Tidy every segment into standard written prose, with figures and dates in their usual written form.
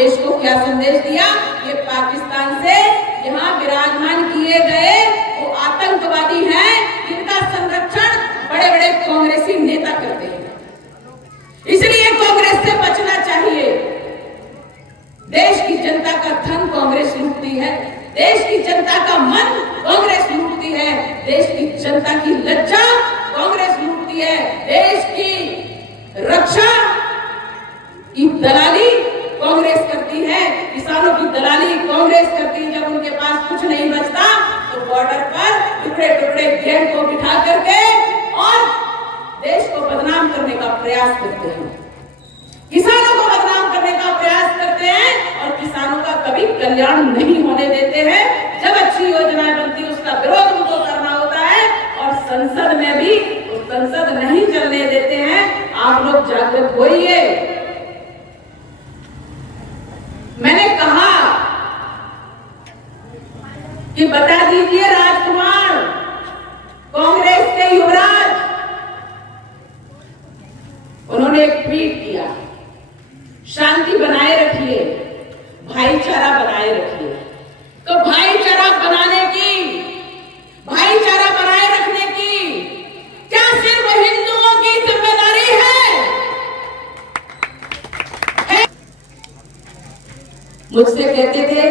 देश को क्या संदेश दिया? ये पाकिस्तान से यहाँ विराजमान किए गए वो आतंकवादी हैं जिनका संरक्षण बड़े बड़े कांग्रेसी नेता करते हैं। इसलिए कांग्रेस से बचना चाहिए। देश की जनता का धन कांग्रेस लूटती है, देश की जनता का मन कांग्रेस लूटती है, देश की जनता की लज्जा कांग्रेस लूटती है, देश की रक्षा की दलाली कांग्रेस करती है, किसानों की दलाली कांग्रेस करती है। जब उनके पास कुछ नहीं बचता तो बॉर्डर पर टुकड़े टुकड़े गैंग को बिठा करके और देश को बदनाम करने का प्रयास करते हैं, किसानों को बदनाम करने का प्रयास करते हैं और किसानों का कभी कल्याण नहीं होने देते हैं। जब अच्छी योजनाएं बनती है उसका विरोध उनको करना होता है और संसद में भी संसद नहीं चलने देते हैं। आप लोग जागरूक होइए। मैंने कहा कि बता दीजिए राजकुमार, कांग्रेस के युवराज, उन्होंने एक ट्वीट किया, शांति बनाए रखिए, भाईचारा बनाए रखिए। तो भाईचारा बनाने की, भाईचारा बनाए रखने की क्या सिर्फ हिंदुओं की जिम्मेदारी है? मुझसे कहते थे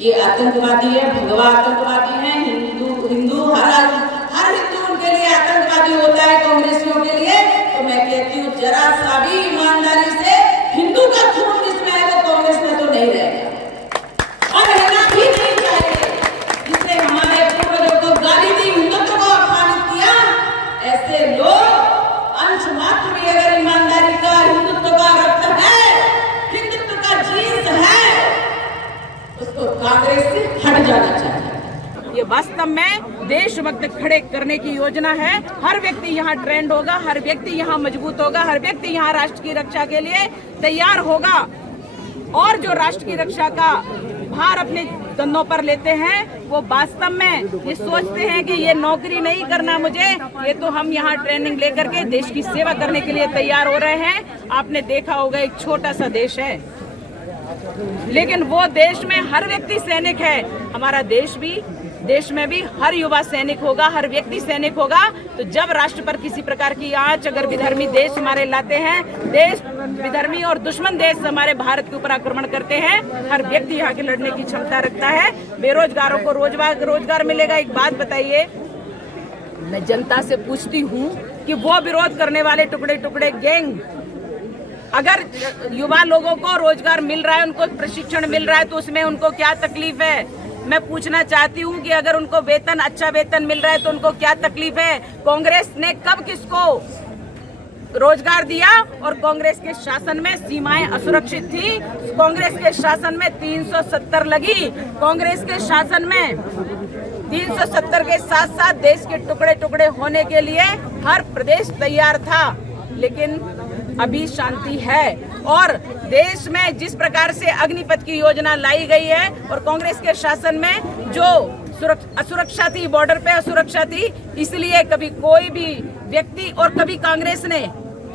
ये आतंकवादी है, भगवा आतंकवादी है, हिंदू हर हिंदू उनके लिए आतंकवादी होता है, कांग्रेसियों के लिए। तो मैं कहती हूँ जरा सा भी ईमानदारी से हिंदू का खून जिसमें है वो कांग्रेस में तो नहीं रहेगा और रहना भी नहीं चाहिए। जिसने हमारे पूर्वजों को गाली दी, हिंदुत्व को अपमानित किया, ऐसे लोग अंश मात्र भी अगर ईमानदारी का, हिंदुत्व का रक्त है, हिंदुत्व का जीन्स है, उसको कांग्रेस से हट जाना चाहिए। ये वास्तव में देशभक्त खड़े करने की योजना है। हर व्यक्ति यहाँ ट्रेंड होगा, हर व्यक्ति यहाँ मजबूत होगा, हर व्यक्ति यहाँ राष्ट्र की रक्षा के लिए तैयार होगा और जो राष्ट्र की रक्षा का भार अपने कंधों पर लेते हैं वो वास्तव में ये सोचते हैं कि ये नौकरी नहीं करना मुझे, ये तो हम यहाँ ट्रेनिंग लेकर के देश की सेवा करने के लिए तैयार हो रहे हैं। आपने देखा होगा एक छोटा सा देश है लेकिन वो देश में हर व्यक्ति सैनिक है। हमारा देश में भी हर युवा सैनिक होगा, हर व्यक्ति सैनिक होगा। तो जब राष्ट्र पर किसी प्रकार की आंच अगर विधर्मी देश हमारे लाते हैं, देश विधर्मी और दुश्मन देश हमारे भारत के ऊपर आक्रमण करते हैं, हर व्यक्ति यहाँ के लड़ने की क्षमता रखता है। बेरोजगारों को रोजगार मिलेगा। एक बात बताइए, मैं जनता से पूछती हूँ कि वो विरोध करने वाले टुकड़े टुकड़े गैंग, अगर युवा लोगों को रोजगार मिल रहा है, उनको प्रशिक्षण मिल रहा है, तो उसमें उनको क्या तकलीफ है? मैं पूछना चाहती हूँ कि अगर उनको वेतन, अच्छा वेतन मिल रहा है तो उनको क्या तकलीफ है? कांग्रेस ने कब किसको रोजगार दिया? और कांग्रेस के शासन में सीमाएं असुरक्षित थी, कांग्रेस के शासन में 370 लगी, कांग्रेस के शासन में 370 के साथ साथ देश के टुकड़े टुकड़े होने के लिए हर प्रदेश तैयार था। लेकिन अभी शांति है और देश में जिस प्रकार से अग्निपथ की योजना लाई गई है और कांग्रेस के शासन में जो असुरक्षा थी, बॉर्डर पे असुरक्षा थी, इसलिए कभी कोई भी व्यक्ति और कभी कांग्रेस ने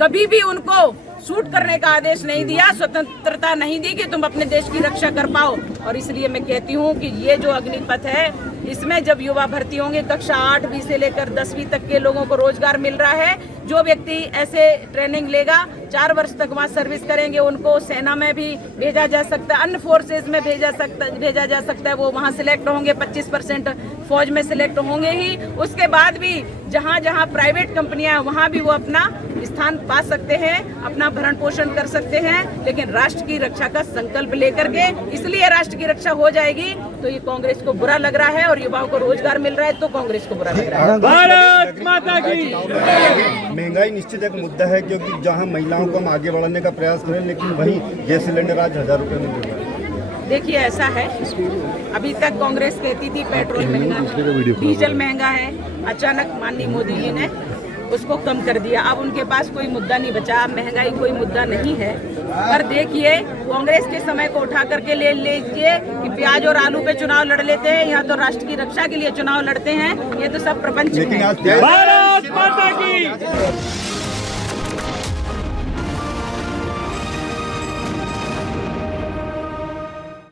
कभी भी उनको शूट करने का आदेश नहीं दिया, स्वतंत्रता नहीं दी कि तुम अपने देश की रक्षा कर पाओ। और इसलिए मैं कहती हूँ कि ये जो अग्निपथ है, इसमें जब युवा भर्ती होंगे, कक्षा 8वीं से लेकर 10वीं तक के लोगों को रोजगार मिल रहा है। जो व्यक्ति ऐसे ट्रेनिंग लेगा, 4 वर्ष तक वहाँ सर्विस करेंगे, उनको सेना में भी भेजा जा सकता है, अन्य फोर्सेज में भेजा जा सकता है। वो वहाँ सिलेक्ट होंगे, 25% फौज में सिलेक्ट होंगे ही। उसके बाद भी जहाँ जहाँ प्राइवेट कंपनियां वहाँ भी वो अपना स्थान पा सकते हैं, अपना भरण पोषण कर सकते हैं, लेकिन राष्ट्र की रक्षा का संकल्प लेकर के। इसलिए राष्ट्र की रक्षा हो जाएगी। तो ये कांग्रेस को बुरा लग रहा है और युवाओं को रोजगार मिल रहा है तो कांग्रेस को बुरा लग रहा है। भारत माता की। महंगाई निश्चित एक मुद्दा है, क्योंकि जहां महिलाओं को हम आगे बढ़ाने का प्रयास करें, लेकिन वहीं गैस सिलेंडर आज 1000 रुपये में मिल रहा है। देखिए ऐसा है, अभी तक कांग्रेस कहती थी पेट्रोल महंगा है, डीजल महंगा है, अचानक माननीय मोदी जी ने उसको कम कर दिया। अब उनके पास कोई मुद्दा नहीं बचा, महंगाई कोई मुद्दा नहीं है। पर देखिए, कांग्रेस के समय को उठा करके ले लीजिए कि प्याज और आलू पे चुनाव लड़ लेते हैं, यहाँ तो राष्ट्र की रक्षा के लिए चुनाव लड़ते हैं। ये तो सब प्रपंच है। भारत माता की।